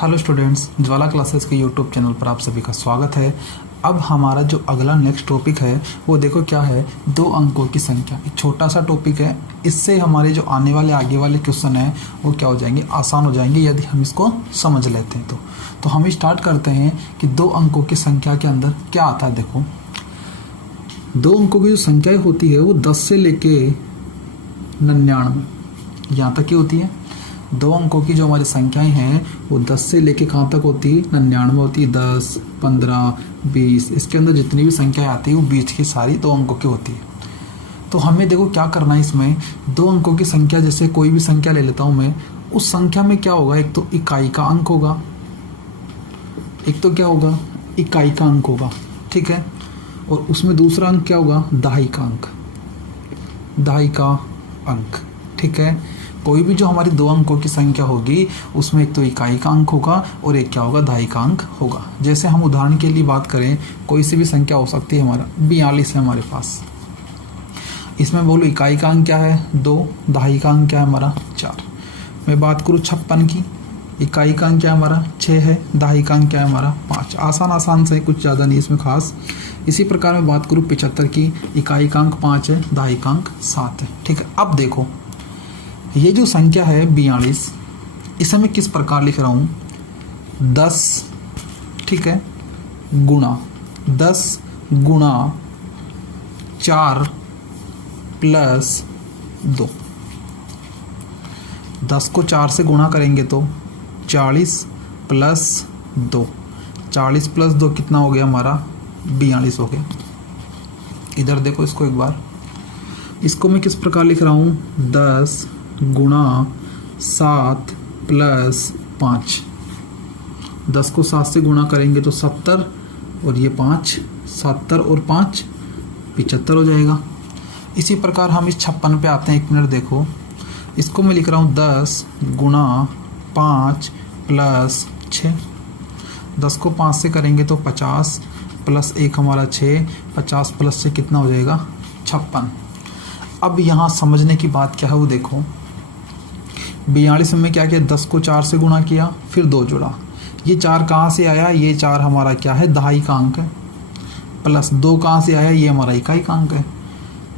Hello students, ज्वाला classes के YouTube channel पर आप सभी का स्वागत है। अब हमारा जो अगला नेक्स्ट टॉपिक है वो देखो क्या है, 2 अंकों की संख्या। एक छोटा सा टॉपिक है, इससे हमारे जो आने वाले आगे वाले क्वेश्चन हैं वो क्या हो जाएंगे, आसान हो जाएंगे यदि हम इसको समझ लेते हैं। तो हम स्टार्ट करते हैं कि 2 अंकों की संख्या के अंदर क्या आता है। देखो 2 अंकों की जो संख्याएँ होती है वो 10 से लेके 99 यहाँ तक की होती है। 2 अंकों की जो हमारी संख्याएं हैं वो 10 से लेके कहाँ तक होती है, 99 होती है। 10, 15, 20, इसके अंदर जितनी भी संख्याएं आती है वो बीच की सारी 2 अंकों की होती है। तो हमें देखो क्या करना है इसमें, 2 अंकों की संख्या, जैसे कोई भी संख्या ले लेता हूँ मैं, उस संख्या में क्या होगा, एक तो इकाई का अंक होगा, एक तो क्या होगा, इकाई का अंक होगा, ठीक है। और उसमें दूसरा अंक क्या होगा, दहाई का अंक, दहाई का अंक, ठीक है। कोई भी जो हमारी 2 अंकों की संख्या होगी उसमें एक तो इकाई का अंक होगा और एक क्या होगा, दहाई का अंक होगा। जैसे हम उदाहरण के लिए बात करें, कोई सी भी संख्या हो सकती है, हमारा 42 है हमारे पास। इसमें बोलो इकाई का अंक क्या है, 2, दहाई का अंक क्या है हमारा 4। मैं बात करूँ 56 की, इकाई का अंक क्या है हमारा 6 है, दहाई का अंक क्या है हमारा 5। आसान से, कुछ ज़्यादा नहीं इसमें खास। इसी प्रकार मैं बात करूँ 75 की, इकाई का अंक 5 है, दहाई का अंक 7 है, ठीक है। अब देखो ये जो संख्या है 42, इसे मैं किस प्रकार लिख रहा हूँ, 10, ठीक है, गुणा 10 गुणा 4 प्लस 2। 10 को 4 से गुणा करेंगे तो 40 प्लस 2, 40 प्लस 2 कितना हो गया हमारा, 42 हो गया। इधर देखो इसको एक बार, इसको मैं किस प्रकार लिख रहा हूँ, 10 गुणा 7 प्लस 5। 10 को 7 से गुणा करेंगे तो 70 और ये 5, 70 और 5 75 हो जाएगा। इसी प्रकार हम इस 56 पे आते हैं। 1 मिनट देखो, इसको मैं लिख रहा हूँ 10 गुणा 5 प्लस 6। 10 को 5 से करेंगे तो 50 प्लस 1 हमारा 6, 50 प्लस 6 कितना हो जाएगा, 56। अब यहाँ समझने की बात क्या है वो देखो, 42 में क्या किया, 10 को 4 से गुणा किया, फिर 2 जोड़ा। ये 4 कहाँ से आया, ये 4 हमारा क्या है, दहाई का अंक है। प्लस 2 कहाँ से आया, ये हमारा इकाई का अंक है।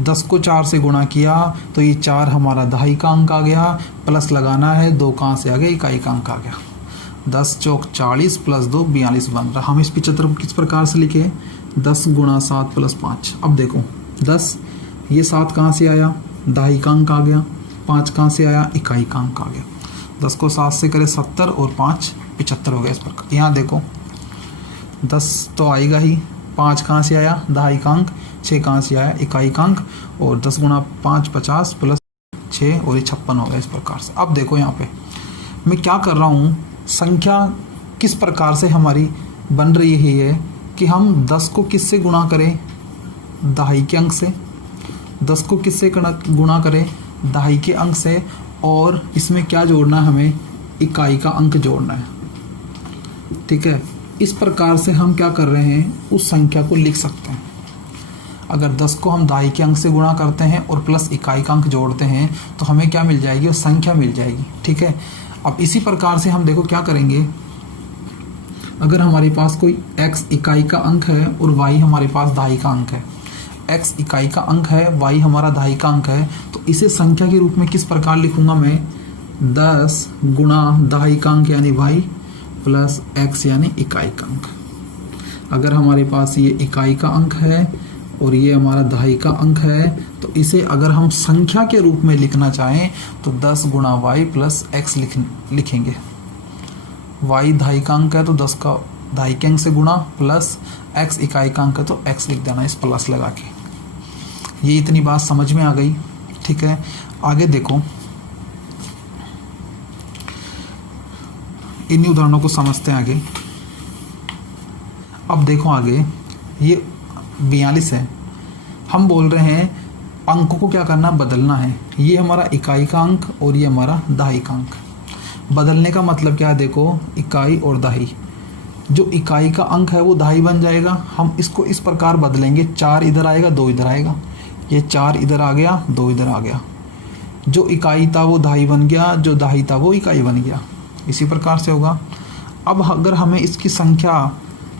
10 को 4 से गुणा किया तो ये 4 हमारा दहाई का अंक आ गया, प्लस लगाना है, 2 कहाँ से आ गया, इकाई का अंक आ गया। 10 चौक 40 प्लस 2 42 बन रहा। हम इस 75 को किस प्रकार से लिखे, 10 गुणा 7 प्लस 5। अब देखो 10, ये 7 कहाँ से आया, दहाई का अंक आ गया। 5 कहाँ से आया, इकाई का अंक आ गया। 10 को 7 से करे 70 और 5 75 हो गया। इस प्रकार यहाँ देखो 10 तो आएगा ही, 5 कहाँ से आया, दहाई का अंक, 6 कहाँ से आया, इकाई का अंक, और 10 गुणा 5 50 प्लस 6 और ये 56 हो गया। इस प्रकार से अब देखो यहाँ पे मैं क्या कर रहा हूँ, संख्या किस प्रकार से हमारी बन रही है कि हम 10 को किससे गुणा करें, दहाई के अंक से। 10 को किससे गुणा करें, दहाई के अंक से, और इसमें क्या जोड़ना है हमें, इकाई का अंक जोड़ना है, ठीक है। इस प्रकार से हम क्या कर रहे हैं, उस संख्या को लिख सकते हैं। अगर 10 को हम दहाई के अंक से गुणा करते हैं और प्लस इकाई का अंक जोड़ते हैं तो हमें क्या मिल जाएगी, वो संख्या मिल जाएगी, ठीक है। अब इसी प्रकार से हम देखो क्या करेंगे, अगर हमारे पास कोई x इकाई का अंक है और y हमारे पास दहाई का अंक है, x इकाई का अंक है, y हमारा दहाई का अंक है, तो इसे संख्या के रूप में किस प्रकार लिखूंगा मैं, 10 गुणा दहाई का अंक यानी y प्लस x यानी इकाई का अंक। अगर हमारे पास ये इकाई का अंक है और ये हमारा दहाई का अंक है, तो इसे अगर हम संख्या के रूप में लिखना चाहें तो 10 गुणा y प्लस x लिखेंगे। y दहाई का अंक है तो 10 का दहाई के अंक से गुणा, प्लस x इकाई का अंक है तो x लिख देना इस प्लस लगा के। ये इतनी बात समझ में आ गई, ठीक है। आगे देखो, इन उदाहरणों को समझते हैं आगे। अब देखो आगे, ये 42 है, हम बोल रहे हैं अंकों को क्या करना, बदलना है। ये हमारा इकाई का अंक और ये हमारा दहाई का अंक। बदलने का मतलब क्या है, देखो इकाई और दहाई, जो इकाई का अंक है वो दहाई बन जाएगा। हम इसको इस प्रकार बदलेंगे, 4 इधर आएगा, 2 इधर आएगा, ये 4 इधर आ गया, 2 इधर आ गया। जो इकाई था वो दहाई बन गया, जो दहाई था वो इकाई बन गया। इसी प्रकार से होगा। अब अगर हमें इसकी संख्या,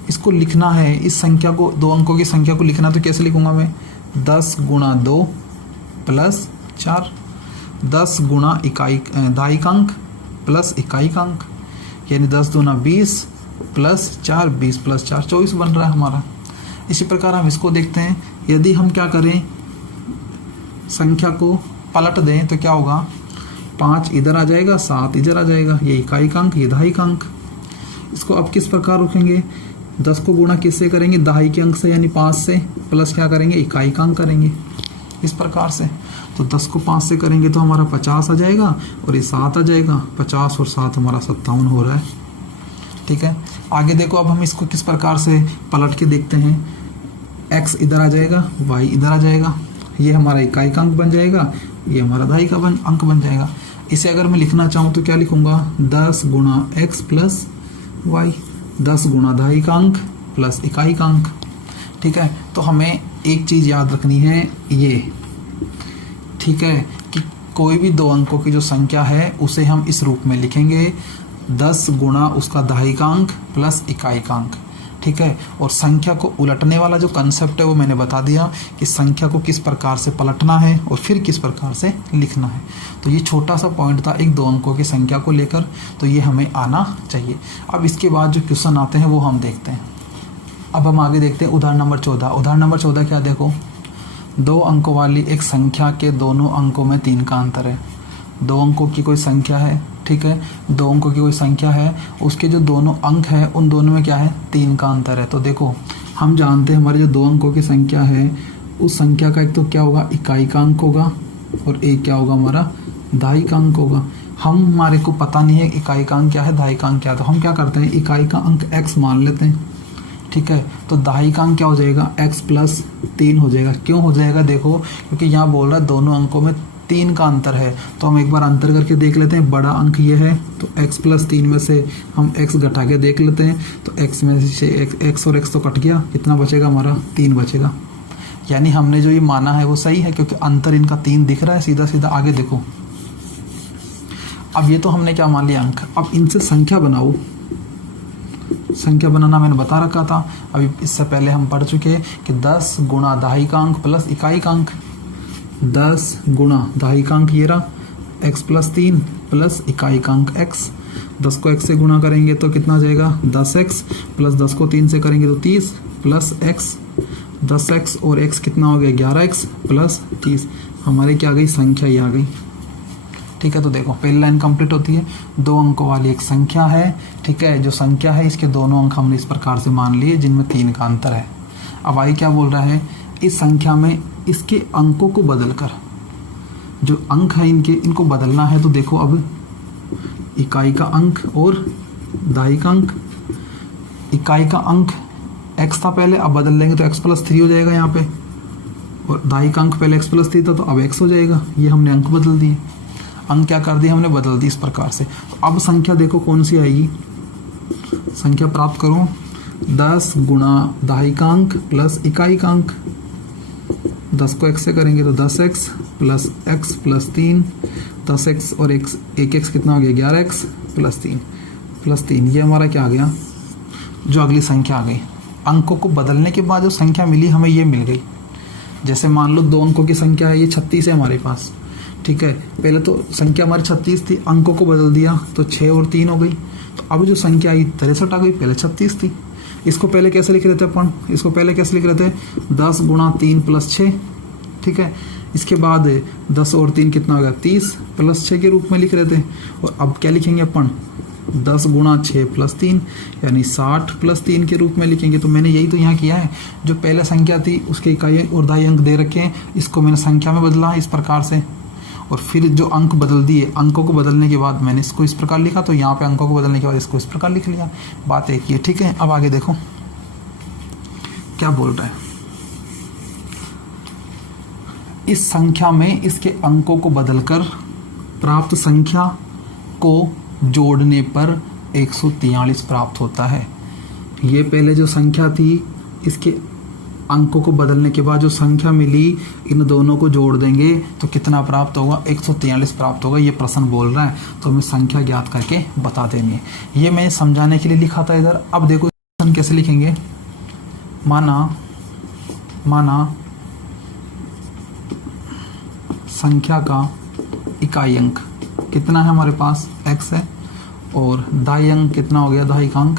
इसको लिखना है, इस संख्या को, 2 अंकों की संख्या को लिखना, तो कैसे लिखूंगा मैं? 10 गुणा 2 प्लस 4, 10 गुणा दहाई अंक प्लस इकाई अंक, यानी 10 दूना 20 प्लस 4, 20 प्लस 4 24 बन रहा है हमारा। इसी प्रकार हम इसको देखते हैं, यदि हम क्या करें, संख्या को पलट दें तो क्या होगा? 5 इधर आ जाएगा, 7 इधर आ जाएगा, ये इकाई अंक, ये दहाई अंक। इसको अब किस प्रकार रखेंगे? 10 को गुणा किससे करेंगे? दहाई के अंक से, यानी 5 से, प्लस क्या करेंगे? इकाई का अंक करेंगे, इस प्रकार से। तो 10 को 5 से करेंगे तो हमारा 50 आ जाएगा, और ये 7 आ जाएगा, 50 और 7 हमारा 57 हो रहा है। ठीक है, आगे देखो, अब हम इसको किस प्रकार से पलट के देखते हैं। x इधर आ जाएगा, y इधर आ जाएगा, ये हमारा इकाई का अंक बन जाएगा, ये हमारा दहाई का अंक बन जाएगा। इसे अगर मैं लिखना चाहूँ तो क्या लिखूंगा? 10 गुणा x प्लस वाई, 10 गुणा दहाई का अंक प्लस इकाई का अंक। ठीक है, तो हमें एक चीज़ याद रखनी है ये, ठीक है, कि कोई भी 2 अंकों की जो संख्या है उसे हम इस रूप में लिखेंगे, 10 गुणा उसका दहाई का अंक प्लस इकाई का अंक। ठीक है, और संख्या को उलटने वाला जो कंसेप्ट है वो मैंने बता दिया कि संख्या को किस प्रकार से पलटना है और फिर किस प्रकार से लिखना है। तो ये छोटा सा पॉइंट था एक 2 अंकों की संख्या को लेकर, तो ये हमें आना चाहिए। अब इसके बाद जो क्वेश्चन आते हैं वो हम देखते हैं। अब हम आगे देखते हैं उदाहरण नंबर 14। उदाहरण नंबर 14 क्या? देखो, 2 अंकों वाली एक संख्या के दोनों अंकों में 3 का अंतर है। 2 अंकों की कोई संख्या है, ठीक है, 2 अंकों की कोई संख्या है, उसके जो दोनों अंक हैं उन दोनों में क्या है? 3 का अंतर है। तो देखो, हम जानते हैं हमारे जो 2 अंकों की संख्या है उस संख्या का एक तो क्या होगा? इकाई का अंक होगा, और एक क्या होगा? हमारा दहाई का अंक होगा। हमारे को पता नहीं है इकाई का अंक क्या है, दहाई का अंक क्या है, तो हम क्या करते हैं? इकाई का अंक x मान लेते हैं। ठीक है, तो दहाई का अंक क्या हो जाएगा? x प्लस 3 हो जाएगा। क्यों हो जाएगा? देखो, क्योंकि यहाँ बोल रहा है दोनों अंकों में 3 का अंतर है, तो हम एक बार अंतर करके देख लेते हैं। बड़ा अंक ये है, तो x प्लस 3 में से हम x घटा के देख लेते हैं, तो x में से x और x तो कट गया, कितना बचेगा हमारा? 3 बचेगा। यानी हमने जो ये माना है वो सही है, क्योंकि अंतर इनका 3 दिख रहा है सीधा सीधा। आगे देखो, अब ये तो हमने क्या मान लिया? अंक। अब इनसे संख्या बनाओ। संख्या बनाना मैंने बता रखा था, अभी इससे पहले हम पढ़ चुके हैं कि 10 गुणा दहाई का अंक प्लस इकाई का अंक। 10 गुणा दहाई का अंक ये रहा, x प्लस 3 प्लस इकाई का अंक x। 10 को x से गुणा करेंगे तो कितना आ जाएगा? 10x प्लस 10 को 3 से करेंगे तो 30 प्लस x। 10x और x कितना हो गया? 11x plus 30। हमारी क्या आ गई? संख्या ही आ गई। ठीक है, तो देखो पहली लाइन कंप्लीट होती है। 2 अंकों वाली एक संख्या है, ठीक है, जो संख्या है इसके दोनों अंक हमने इस प्रकार से मान लिए जिनमें 3 का अंतर है। अब आई क्या बोल रहा है? इस संख्या में इसके अंकों को बदलकर, जो अंक है इनको बदलना है। तो देखो, अब इकाई का अंक और दहाई का अंक। इकाई का अंक x था पहले, अब बदल लेंगे तो x प्लस 3 हो जाएगा यहाँ पे, और दहाई का अंक पहले x प्लस 3 था तो अब x हो जाएगा। ये हमने अंक बदल दिए। अंक क्या कर दिए? हमने बदल दी इस प्रकार से। तो अब संख्या देखो कौन सी आएगी? संख्या प्राप्त करो, 10 गुणा दहाई का अंक प्लस इकाई का अंक। 10 को x से करेंगे तो 10x plus x plus 3, 10x और एक x कितना हो गया? 11x plus 3। ये हमारा क्या आ गया? जो अगली संख्या आ गई। अंकों को बदलने के बाद जो संख्या मिली हमें ये मिल गई। जैसे मान लो 2 अंकों की संख्या है, ये 36 है हमारे पास। ठीक है, पहले तो संख्या हमारी 36 थी, अंकों को बदल दिया तो 6 और 3 हो गई। तो अब जो संख्या आई 63 आ गई, पहले 36 थी। इसको पहले कैसे लिख रहे थे अपन? इसको पहले कैसे लिख रहे थे? 10 गुणा 3 प्लस 6। ठीक है, इसके बाद 10 और 3 कितना हो गया? 30 प्लस 6 के रूप में लिख रहे थे। और अब क्या लिखेंगे अपन? 10 गुणा 6 प्लस 3, यानी 60 प्लस 3 के रूप में लिखेंगे। तो मैंने यही तो यहाँ किया है। जो पहले संख्या थी उसके इकाई और दहाई अंक दे रखे हैं, इसको मैंने संख्या में बदला इस प्रकार से, और फिर जो अंक बदल दिए, अंकों को बदलने के बाद मैंने इसको इस प्रकार लिखा, तो यहाँ पे अंकों को बदलने के बाद इसको इस प्रकार लिख लिया। बात एक ही है। ठीक है, अब आगे देखो क्या बोल रहा है। इस संख्या में इसके अंकों को बदलकर प्राप्त संख्या को जोड़ने पर 143 प्राप्त होता है। ये पहले जो संख्या थी इसके अंकों को बदलने के बाद जो संख्या मिली इन दोनों को जोड़ देंगे तो कितना प्राप्त होगा, 143 प्राप्त होगा। ये प्रश्न बोल रहा है तो हमें संख्या ज्ञात करके बता देनी है। ये मैं समझाने के लिए लिखा था इधर। अब देखो प्रश्न कैसे लिखेंगे। माना संख्या का इकाई अंक कितना है हमारे पास, x है, और दाई अंक कितना हो गया, दाई का अंक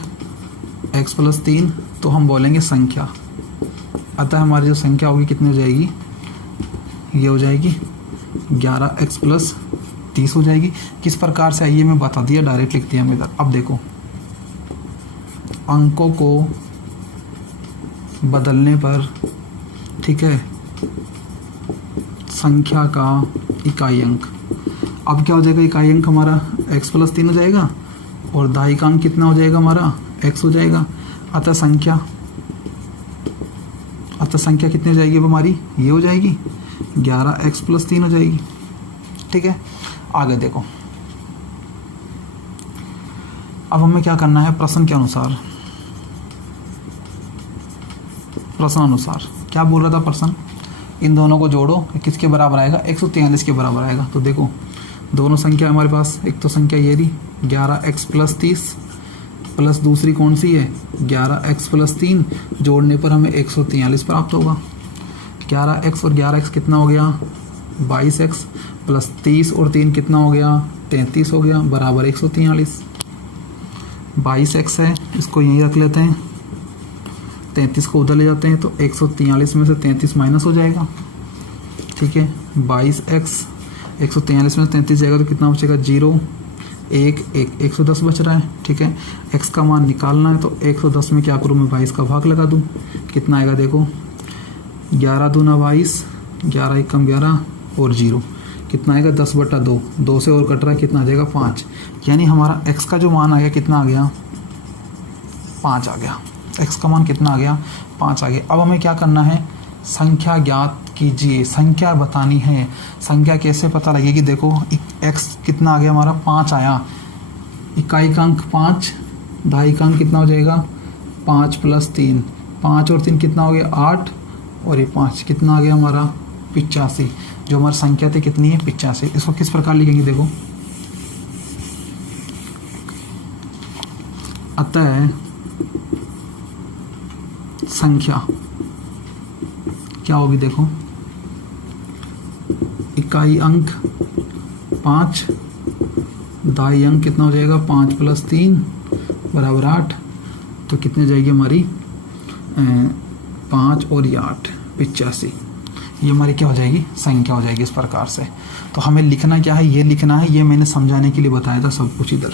x + 3, तो हम बोलेंगे संख्या। अतः हमारी जो संख्या होगी कितनी हो जाएगी, ये हो जाएगी 11x + 30 हो जाएगी। किस प्रकार से, आइए मैं बता दिया, डायरेक्ट लिख दिया मैं इधर। अब देखो अंकों को बदलने पर, ठीक है, संख्या का इकाई अंक, अब क्या हो जाएगा, इकाई अंक हमारा x + 3 हो जाएगा और दाई का अंक कितना हो जाएगा हमारा, x हो जाएगा। अतः संख्या कितनी हो जाएगी अब हमारी, ये हो जाएगी 11x + 3 हो जाएगी। ठीक है, आगे देखो अब हमें क्या करना है, प्रश्न के अनुसार, प्रश्न अनुसार क्या बोल रहा था प्रश्न, इन दोनों को जोड़ो, किसके बराबर आएगा, 143 के बराबर आएगा। तो देखो दोनों संख्या हमारे पास, एक तो संख्या ये रही 11x + 30 प्लस दूसरी कौन सी है 11x + 3, जोड़ने पर हमें 143 प्राप्त होगा। 11x और 11x कितना हो गया, 22x प्लस 30 और 3 कितना हो गया, 33 हो गया, बराबर 143। 22x है, इसको यहीं रख लेते हैं, 33 को उधर ले जाते हैं तो 143 में से 33 माइनस हो जाएगा। ठीक है, 22x 143 में से 33 जाएगा तो कितना बचेगा, 0 1 1 110 बच रहा है। ठीक है, x का मान निकालना है तो 110 में क्या करूँ मैं, 22 का भाग लगा दूँ, कितना आएगा देखो, 11 दूना 22, 11 1 कम 11 और 0 कितना आएगा, 10/2, 2 से और कट रहा है, कितना आ जाएगा 5। यानी हमारा x का जो मान आ गया कितना आ गया, 5 आ गया। x का मान कितना आ गया, 5 आ गया। अब हमें क्या करना है, संख्या ज्ञात कीजिए, संख्या बतानी है। संख्या कैसे पता लगेगी, देखो x कितना आ गया हमारा, 5 आया, इकाई का अंक 5, दाई का अंक कितना हो जाएगा, 5 + 3, 5 और 3 कितना हो गया 8, और ये 5 कितना आ गया हमारा 85। जो हमारी संख्या थी कितनी है, 85। इसको किस प्रकार लिखेंगे, देखो अतः संख्या क्या होगी, देखो इकाई अंक 5, दाई अंक कितना हो जाएगा, 5 + 3 बराबर 8, तो कितनी जाएगी हमारी 5 और ये 8, 85। ये हमारी क्या हो जाएगी, संख्या हो जाएगी इस प्रकार से। तो हमें लिखना क्या है, ये लिखना है, ये मैंने समझाने के लिए बताया था सब कुछ इधर।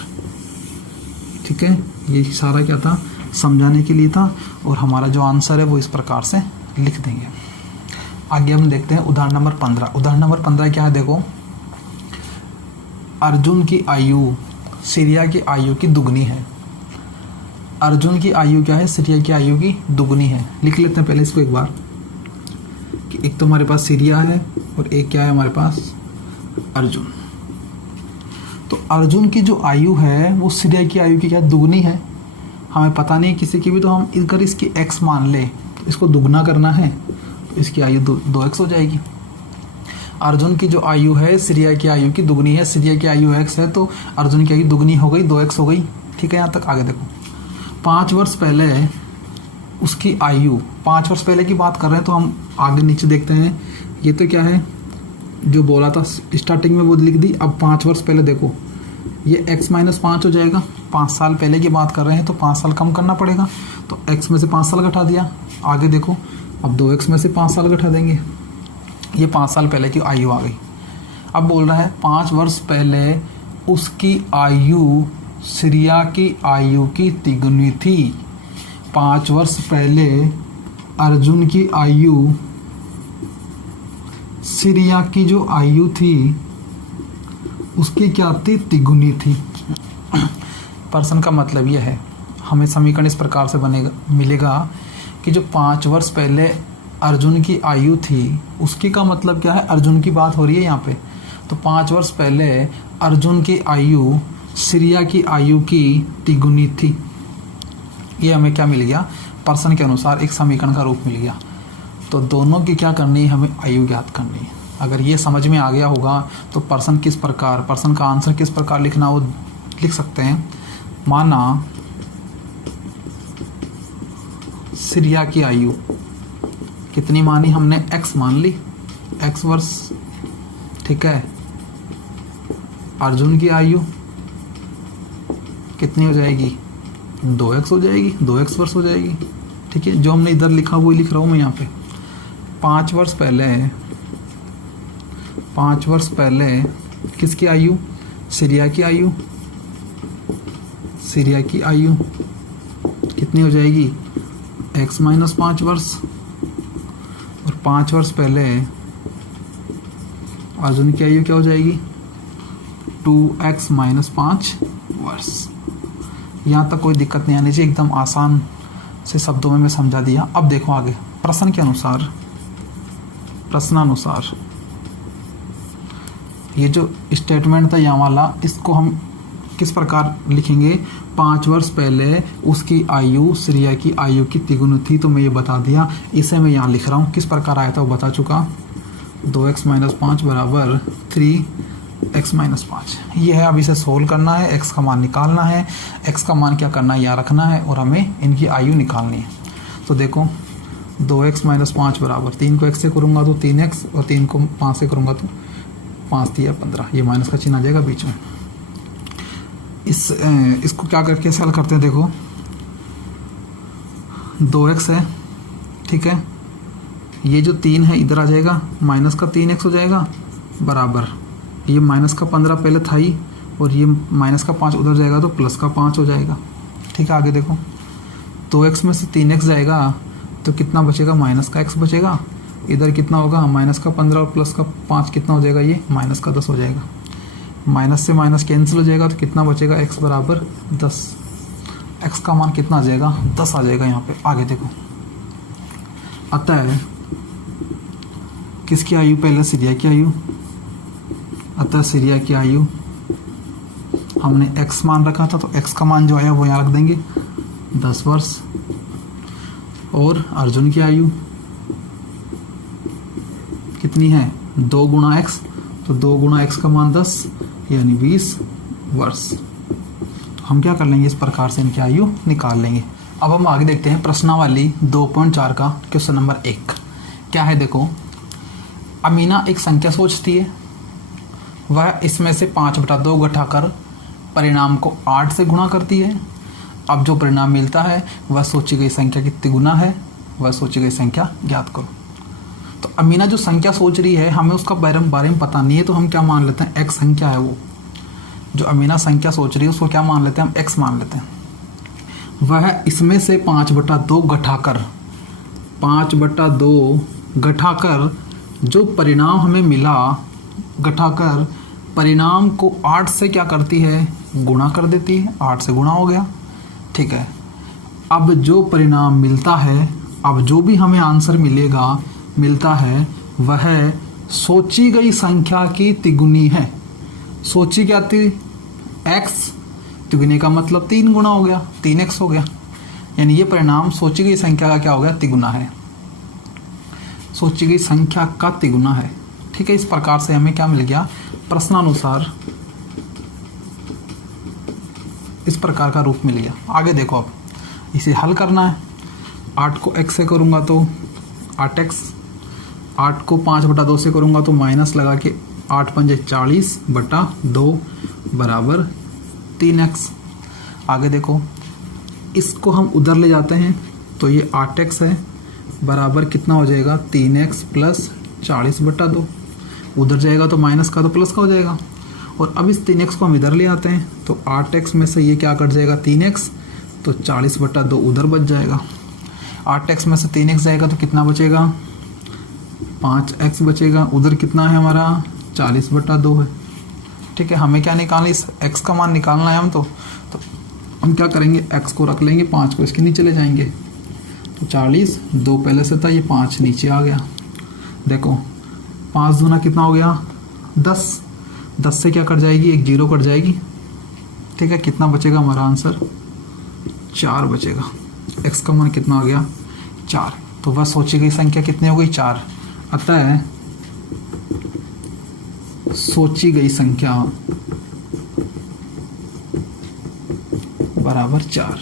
ठीक है, ये सारा क्या था, समझाने के लिए था, और हमारा जो आंसर है वो इस प्रकार से लिख देंगे। आगे हम देखते हैं उदाहरण नंबर 15। उदाहरण नंबर 15 क्या है, देखो अर्जुन की आयु सिरिया की आयु की दुगनी है। अर्जुन की आयु क्या है, सिरिया की आयु की दुगनी है। लिख लेते हैं पहले इसको एक बार, कि एक तो हमारे पास सिरिया है और एक क्या है हमारे पास, अर्जुन। तो अर्जुन की जो आयु है वो सिरिया की आयु की क्या दुगनी है। हमें पता नहीं किसी की भी, तो हम अगर इसकी x मान ले, तो इसको दुगना करना है तो इसकी आयु 2x हो जाएगी। अर्जुन की जो आयु है सिरिया की आयु की दुगनी है, सिरिया की आयु x है तो अर्जुन की आयु दुगनी हो गई, 2x हो गई। ठीक है, यहाँ तक आगे देखो, 5 वर्ष पहले उसकी आयु, 5 वर्ष पहले की बात कर रहे हैं, तो हम आगे नीचे देखते हैं। ये तो क्या है, जो बोला था स्टार्टिंग में वो लिख दी। अब 5 वर्ष पहले देखो, ये x - 5 हो जाएगा, 5 साल पहले की बात कर रहे हैं तो 5 साल कम करना पड़ेगा, तो x में से 5 साल घटा दिया। आगे देखो, अब 2x में से 5 साल घटा देंगे, ये 5 साल पहले की आयु आ गई। अब बोल रहा है 5 वर्ष पहले उसकी आयु सिरिया की आयु की तिगुनी थी। 5 वर्ष पहले अर्जुन की आयु सिरिया की जो आयु थी उसकी क्या थी, तिगुनी थी। प्रश्न का मतलब यह है, हमें समीकरण इस प्रकार से बनेगा, मिलेगा कि जो 5 वर्ष पहले अर्जुन की आयु थी उसकी का मतलब क्या है, अर्जुन की बात हो रही है यहाँ पे। तो 5 वर्ष पहले अर्जुन की आयु सिरिया की आयु की तिगुनी थी। ये हमें क्या मिल गया, प्रश्न के अनुसार एक समीकरण का रूप मिल गया। तो दोनों की क्या करनी है, हमें आयु ज्ञात करनी है। अगर ये समझ में आ गया होगा तो पर्सन का आंसर किस प्रकार लिखना वो लिख सकते हैं। माना सीरिया की आयु कितनी मानी हमने, x मान ली, x वर्ष, ठीक है। अर्जुन की आयु कितनी हो जाएगी, 2x हो जाएगी, 2x वर्ष हो जाएगी, ठीक है। जो हमने इधर लिखा वही लिख रहा हूँ मैं यहाँ पे। 5 वर्ष पहले किसकी आयु, सीरिया की आयु कितनी हो जाएगी, x माइनस 5 वर्ष। और 5 वर्ष पहले अर्जुन की आयु क्या हो जाएगी, 2x माइनस 5 वर्ष। यहाँ तक कोई दिक्कत नहीं आनी चाहिए, एकदम आसान से शब्दों में मैं समझा दिया। अब देखो आगे प्रश्नानुसार ये जो स्टेटमेंट था यहाँ वाला, इसको हम किस प्रकार लिखेंगे। 5 वर्ष पहले उसकी आयु सीरिया की आयु की तिगुनी थी, तो मैं ये बता दिया। इसे मैं यहाँ लिख रहा हूँ, किस प्रकार आया था वो बता चुका। 2x माइनस 5 बराबर 3x माइनस 5। ये है, अब इसे सोल्व करना है, x का मान निकालना है। x का मान क्या करना है, यहाँ रखना है और हमें इनकी आयु निकालनी है। तो देखो 2x माइनस 5 बराबर 3 को x से करूँगा तो 3x और 3 को 5 से करूँगा तो 5 3 15। ये माइनस का चिन्ह आ जाएगा बीच में। इसको क्या करके सॉल्व करते हैं, देखो 2x है, ठीक है। ये जो 3 है इधर आ जाएगा, माइनस का 3x हो जाएगा बराबर, ये माइनस का 15 पहले था ही और ये माइनस का 5 उधर जाएगा तो प्लस का 5 हो जाएगा, ठीक है। आगे देखो 2x में से 3x जाएगा तो कितना बचेगा, माइनस का x बचेगा। इधर कितना होगा, माइनस का 15 और प्लस का 5 कितना हो जाएगा, ये माइनस का 10 हो जाएगा। माइनस से माइनस कैंसिल हो जाएगा तो कितना बचेगा, x बराबर 10। x का मान कितना आ जाएगा, 10 आ जाएगा यहाँ पे। आगे देखो, अतः किसकी आयु, पहले सीरिया की आयु। अतः सीरिया की आयु हमने x मान रखा था, तो x का मान जो आया वो यहाँ रख देंगे 10 वर्ष। और अर्जुन की आयु कितनी है, 2 गुणा x, तो 2 गुणा x का मान 10 यानी 20 वर्ष। हम क्या कर लेंगे, इस प्रकार से इनकी आयु निकाल लेंगे। अब हम आगे देखते हैं प्रश्नावली 2.4 का क्वेश्चन नंबर 1 क्या है। देखो, अमीना एक संख्या सोचती है, वह इसमें से 5/2 घटाकर परिणाम को 8 से गुणा करती है। अब जो परिणाम मिलता है वह सोची गई संख्या कितनी गुना है, वह सोची गई संख्या ज्ञात करो। तो अमीना जो संख्या सोच रही है, हमें उसका बारे में पता नहीं है, तो हम क्या मान लेते हैं, x संख्या है वो। जो अमीना संख्या सोच रही है उसको क्या मान लेते हैं, हम x मान लेते हैं। वह इसमें से 5/2 घटाकर जो परिणाम हमें मिला, घटाकर परिणाम को 8 से क्या करती है, गुणा कर देती है। 8 से गुणा हो गया, ठीक है। अब जो परिणाम मिलता है, अब जो भी हमें आंसर मिलता है वह सोची गई संख्या की तिगुनी है। सोची क्या थी, x, तिगुनी का मतलब 3 गुना हो गया, 3x हो गया। यानी ये परिणाम सोची गई संख्या का क्या हो गया, तिगुना है। सोची गई संख्या का तिगुना है, ठीक है। इस प्रकार से हमें क्या मिल गया, प्रश्नानुसार इस प्रकार का रूप मिल गया। आगे देखो, अब इसे हल करना है। 8 को x से करूँगा तो 8x, 8 को 5/2 से करूँगा तो माइनस लगा के 8 पंजे 40/2 बराबर 3x। आगे देखो, इसको हम उधर ले जाते हैं तो ये 8x है बराबर कितना हो जाएगा, 3x प्लस 40/2। उधर जाएगा तो माइनस का तो प्लस का हो जाएगा। और अब इस 3x को हम इधर ले आते हैं तो 8x में से ये क्या कट जाएगा, 3x, तो 40/2 उधर बच जाएगा। 8x में से 3x जाएगा तो कितना बचेगा, 5x बचेगा। उधर कितना है हमारा, 40/2 है, ठीक है। हमें क्या निकालना है, इस x का मान निकालना है हम तो हम क्या करेंगे, x को रख लेंगे, 5 को इसके नीचे ले जाएंगे तो 40, 2 पहले से था, ये 5 नीचे आ गया। देखो 5 दूना कितना हो गया, 10, 10 से क्या कट जाएगी, एक 0 कट जाएगी, ठीक है। कितना बचेगा हमारा आंसर, 4 बचेगा। x का मान कितना आ गया, 4। तो वह सोची गई संख्या कितनी हो गई 4। अतः सोची गई संख्या बराबर 4,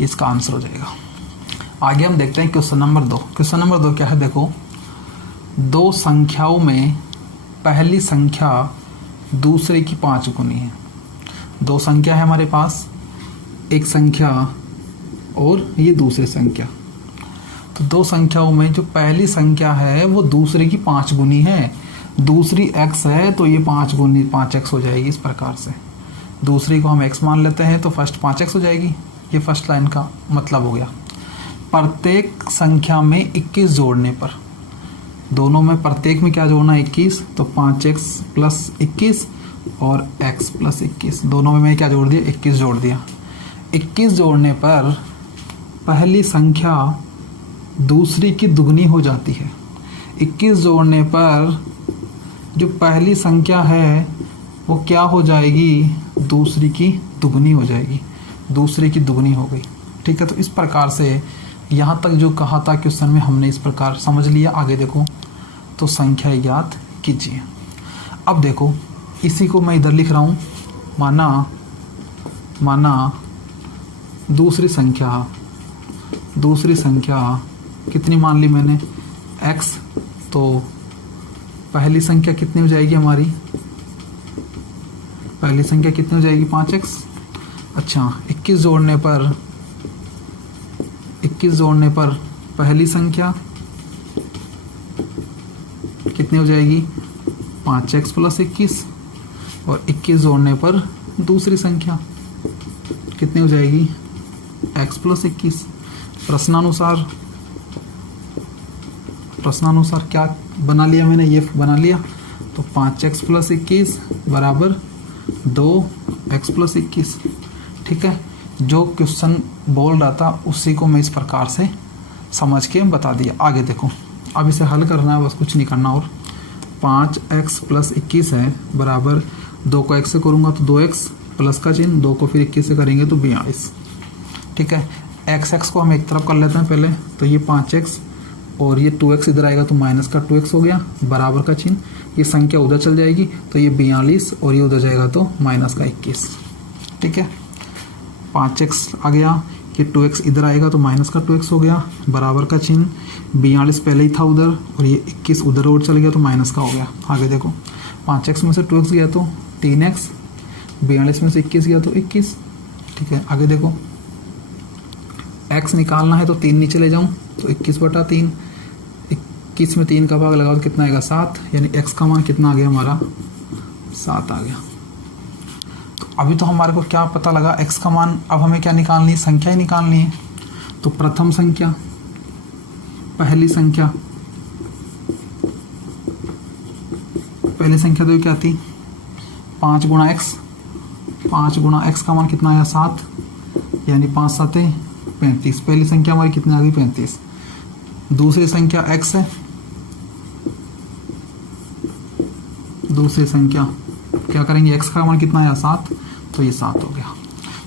इसका आंसर हो जाएगा। आगे हम देखते हैं क्वेश्चन नंबर 2। क्वेश्चन नंबर 2 क्या है, देखो, दो संख्याओं में पहली संख्या दूसरे की 5 गुनी है। दो संख्या है हमारे पास, एक संख्या और ये दूसरी संख्या। तो दो संख्याओं में जो पहली संख्या है वो दूसरे की 5 गुनी है। दूसरी x है तो ये 5 गुनी 5x हो जाएगी। इस प्रकार से दूसरी को हम x मान लेते हैं तो फर्स्ट 5x हो जाएगी। ये फर्स्ट लाइन का मतलब हो गया। प्रत्येक संख्या में 21 जोड़ने पर, दोनों में प्रत्येक में क्या जोड़ना 21, तो 5x प्लस 21 और x प्लस 21, दोनों में मैं क्या जोड़ दिया 21 जोड़ दिया। 21 जोड़ने पर पहली संख्या दूसरी की दुगनी हो जाती है। 21 जोड़ने पर जो पहली संख्या है वो क्या हो जाएगी, दूसरी की दुगनी हो जाएगी। दूसरे की दुगनी हो गई। ठीक है, तो इस प्रकार से यहाँ तक जो कहा था क्वेश्चन में हमने इस प्रकार समझ लिया। आगे देखो, तो संख्या ज्ञात कीजिए। अब देखो, इसी को मैं इधर लिख रहा हूँ। माना दूसरी संख्या कितनी मान ली मैंने x, तो पहली संख्या कितनी हो जाएगी हमारी, पहली संख्या कितनी हो जाएगी 5x। अच्छा, 21 जोड़ने पर पहली संख्या कितनी हो जाएगी 5x प्लस 21, और 21 जोड़ने पर दूसरी संख्या कितनी हो जाएगी x प्लस 21। प्रश्नानुसार क्या बना लिया मैंने, ये बना लिया। तो 5x प्लस 21 बराबर 2x प्लस 21। ठीक है, जो क्वेश्चन बोल रहा था उसी को मैं इस प्रकार से समझ के बता दिया। आगे देखो, अब इसे हल करना है, बस कुछ नहीं करना। और 5x प्लस 21 है बराबर 2 को x से करूँगा तो 2x प्लस का चिन्ह, 2 को फिर 21 से करेंगे तो 42। ठीक है, x को हम एक तरफ कर लेते हैं पहले। तो ये 5x और ये 2x इधर आएगा तो माइनस का 2x हो गया, बराबर का चिन्ह। ये संख्या उधर चल जाएगी तो ये 42 और ये उधर जाएगा तो माइनस का 21। ठीक है, 5x आ गया, ये 2x इधर आएगा तो माइनस का 2x हो गया, बराबर का चिन्ह। 42 पहले ही था उधर और ये 21 उधर और चल गया तो माइनस का हो गया। आगे देखो, 5x में से 2x गया तो 3x, 42 में से 21 गया तो 21। ठीक है, आगे देखो, x निकालना है तो 3 नीचे ले जाऊं तो 21/3, 21 में 3 का भाग लगाओ तो कितना आएगा 7, यानी x का मान कितना आ गया हमारा 7 आ गया। तो अभी तो हमारे को क्या पता लगा x का मान। अब हमें क्या निकालनी है, संख्या ही निकालनी है। तो प्रथम संख्या, पहली संख्या तो क्या थी 5 गुणा x, 5 गुणा x का मान कितना आया 7, यानी 5 7 35। पहली संख्या हमारी कितनी आ गई 35। दूसरी संख्या x है, दूसरी संख्या क्या करेंगे, x का मान कितना आया 7, तो ये 7 हो गया।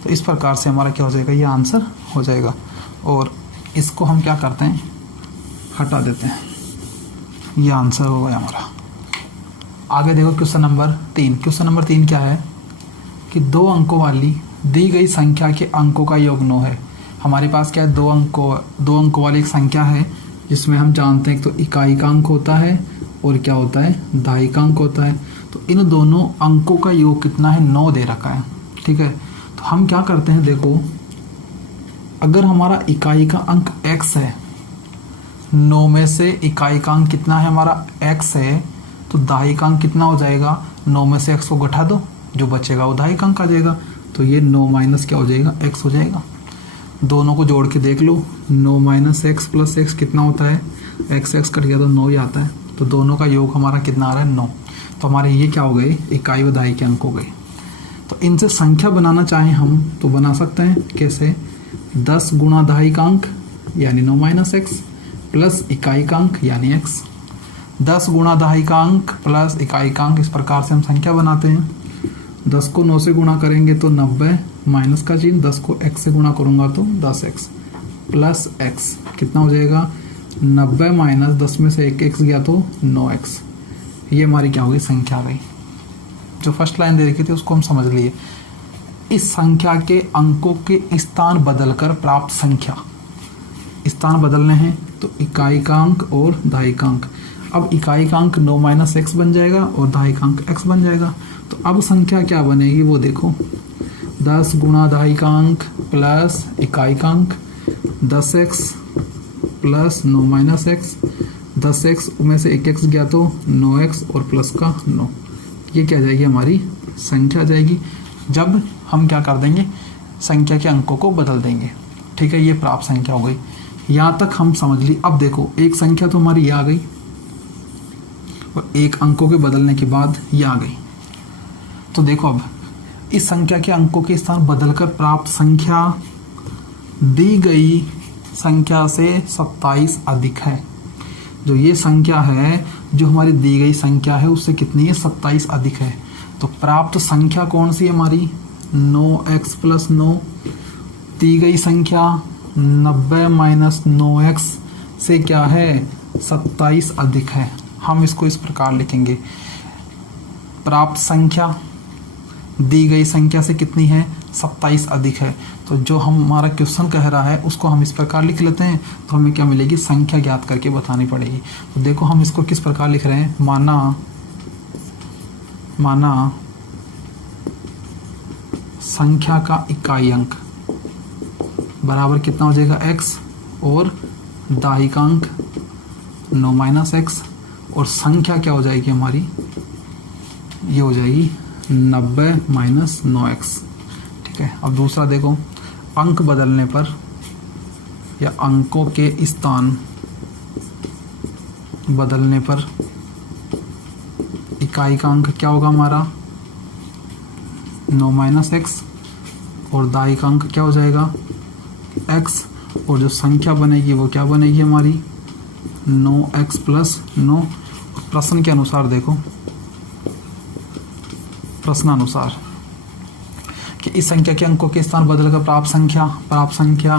तो इस प्रकार से हमारा क्या हो जाएगा, ये आंसर हो जाएगा। और इसको हम क्या करते हैं, हटा देते हैं, ये आंसर हो गया हमारा। आगे देखो क्वेश्चन नंबर 3। क्वेश्चन नंबर 3 क्या है कि 2 अंकों वाली दी गई संख्या के अंकों का योग 9 है। हमारे पास क्या है, 2 अंकों वाली एक संख्या है जिसमें हम जानते हैं तो इकाई का अंक होता है और क्या होता है दहाई का अंक होता है। तो इन दोनों अंकों का योग कितना है 9 दे रखा है। ठीक है, तो हम क्या करते हैं, देखो अगर हमारा इकाई का अंक x है, 9 में से इकाई का अंक कितना है हमारा x है, तो दहाई का अंक कितना हो जाएगा, 9 में से x को घटा दो, जो बचेगा वो दहाई का अंक आ जाएगा। तो ये 9 माइनस क्या हो जाएगा x हो जाएगा। दोनों को जोड़ के देख लो, 9 माइनस x प्लस x कितना होता है, x कट गया तो 9 ही आता है। तो दोनों का योग हमारा कितना आ रहा है 9। तो हमारे ये क्या हो गए, इकाई व दहाई के अंक हो गए। तो इनसे संख्या बनाना चाहें हम तो बना सकते हैं। कैसे, 10 गुणा दहाई का अंक यानी 9 माइनस x प्लस इकाई का अंक यानी x। 10 गुणा दहाई का अंक प्लस इकाई का अंक, इस प्रकार से हम संख्या बनाते हैं। 10 को 9 से गुणा करेंगे तो 90 माइनस का चिन्ह, 10 को x से गुणा करूंगा तो 10x प्लस x कितना हो जाएगा 90 माइनस 10 में से 1 x गया तो 9x। ये हमारी क्या होगी, संख्या आ गई। जो फर्स्ट लाइन दे रखी थी उसको हम समझ लिए। इस संख्या के अंकों के स्थान बदलकर प्राप्त संख्या, स्थान बदलने हैं तो इकाई का अंक और दहाई का अंक। अब इकाई का अंक 9 माइनस एक्स बन जाएगा और दहाई का अंक x बन जाएगा। तो अब संख्या क्या बनेगी वो देखो, 10 गुणा दहाई का अंक प्लस इकाई का अंक 10x plus 9 minus x. 10x में से 1x गया तो 9x और प्लस का 9। ये क्या जाएगी, हमारी संख्या जाएगी। जब हम क्या कर देंगे, संख्या के अंकों को बदल देंगे। ठीक है, ये प्राप्त संख्या हो गई। यहाँ तक हम समझ ली। अब देखो, एक संख्या तो हमारी ये आ गई और एक अंकों के बदलने के बाद ये आ गई। तो देखो, अब इस संख्या के अंकों के स्थान बदलकर प्राप्त संख्या दी गई संख्या से 27 अधिक है। जो ये संख्या है, जो हमारी दी गई संख्या है उससे कितनी है, 27 अधिक है। तो प्राप्त संख्या कौन सी है हमारी, 9x प्लस 9। दी गई संख्या 90 माइनस 9x से क्या है, 27 अधिक है। हम इसको इस प्रकार लिखेंगे, प्राप्त संख्या दी गई संख्या से कितनी है, 27 अधिक है। तो जो हमारा क्वेश्चन कह रहा है उसको हम इस प्रकार लिख लेते हैं। तो हमें क्या मिलेगी, संख्या ज्ञात करके बतानी पड़ेगी। तो देखो हम इसको किस प्रकार लिख रहे हैं, माना संख्या का इकाई अंक बराबर कितना हो जाएगा, x और दाही का अंक 9 माइनस एक्स, और संख्या क्या हो जाएगी हमारी, ये हो जाएगी 90 माइनस 9x। ठीक है, अब दूसरा देखो, अंक बदलने पर या अंकों के स्थान बदलने पर इकाई का अंक क्या होगा हमारा, 9 माइनस एक्स, और दाई का अंक क्या हो जाएगा, x, और जो संख्या बनेगी वो क्या बनेगी हमारी, 9x प्लस 9। प्रश्न के अनुसार देखो, प्रश्नानुसार कि इस संख्या के अंकों के स्थान बदलकर प्राप्त संख्या,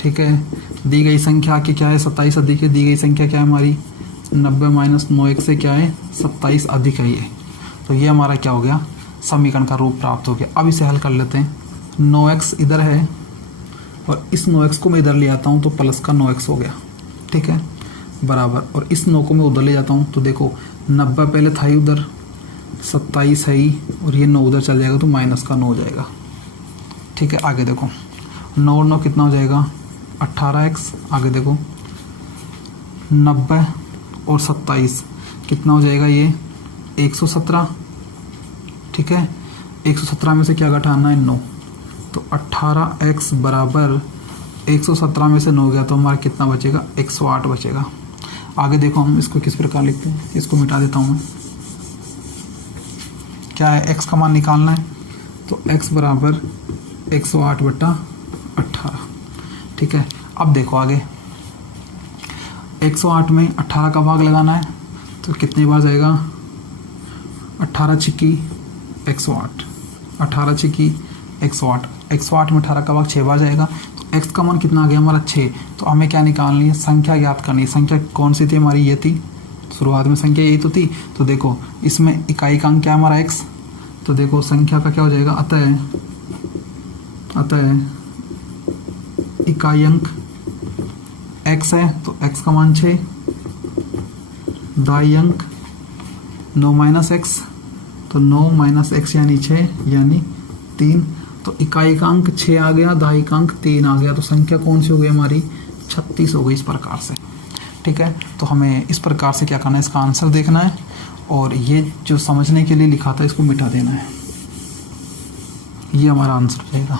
ठीक है, दी गई संख्या की क्या है, 27 अधिक है। दी गई संख्या क्या है हमारी, 90 माइनस 9x से क्या है, 27 अधिक है ये। तो ये हमारा क्या हो गया, समीकरण का रूप प्राप्त हो गया। अब इसे हल कर लेते हैं। 9x इधर है और इस 9x को मैं इधर ले आता हूँ तो प्लस का 9x हो गया। ठीक है, बराबर, और इस 9 को मैं उधर ले जाता हूँ तो देखो 90 पहले था ही उधर, 27 है ही, और ये 9 उधर चल जाएगा तो माइनस का 9 हो जाएगा। ठीक है, आगे देखो 9 और 9 कितना हो जाएगा, 18x। आगे देखो 90 और 27 कितना हो जाएगा, ये 117। ठीक है, 117 में से क्या घटाना है, 9। तो 18x बराबर 117 में से 9 गया तो हमारा कितना बचेगा, 108 बचेगा। आगे देखो हम इसको किस प्रकार लिखते हैं, इसको मिटा देता हूँ मैं। क्या है, x का मान निकालना है, तो x बराबर 108 बटा 18। ठीक है, अब देखो आगे 108 में 18 का भाग लगाना है तो कितनी बार जाएगा, 18 छिक्की 108, 18 छिक्की 108। 108 में 18 का भाग 6 बार जाएगा तो x का मान कितना आ गया हमारा, 6। तो हमें क्या निकालनी है, संख्या ज्ञात करनी है। संख्या कौन सी थी हमारी, ये थी, शुरुआत में संख्या यही तो थी। तो देखो इसमें इकाई का अंक क्या है हमारा, x। तो देखो संख्या का क्या हो जाएगा, अतः इकाई अंक x है तो x का मान 6, दाई अंक 9 माइनस एक्स, तो 9 माइनस एक्स यानी 6 यानी 3। तो इकाई का अंक 6 आ गया, दाई का अंक 3 आ गया। तो संख्या कौन सी हो गई हमारी, 36 हो गई इस प्रकार से। ठीक है, तो हमें इस प्रकार से क्या करना है, इसका आंसर देखना है और ये जो समझने के लिए लिखा था इसको मिटा देना है। ये हमारा आंसर हो जाएगा।